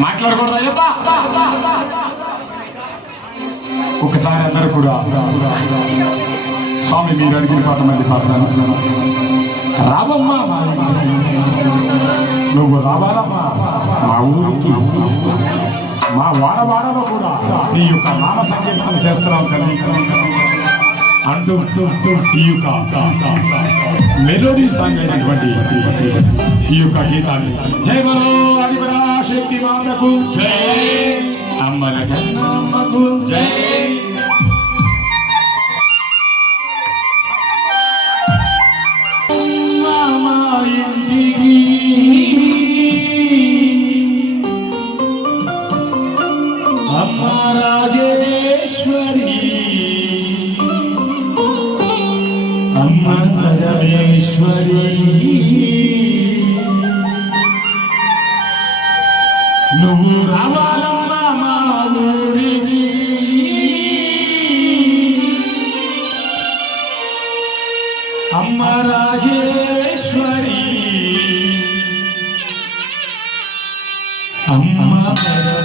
మాట్లాడకూడదు అయ్యప్ప ఒకసారి అందరూ కూడా స్వామి మీరు అడిగిన పాట మళ్ళీ పాడతాను. రావమ్మా. నువ్వు రావాలమ్మా మా ఊరికి. మా వాడవాడలో కూడా నీ యొక్క నామ సంకీర్తన చేస్తున్నావు తల్లి అంటూ ఈ యొక్క మెలోడీ సాంగ్ అయినటువంటి ఈ యొక్క గీతాన్ని. జయ బలో అడివరా శక్తి మాతకు జయ అమ్మల గన్నమ్మకు జై ఇంటికి Amen.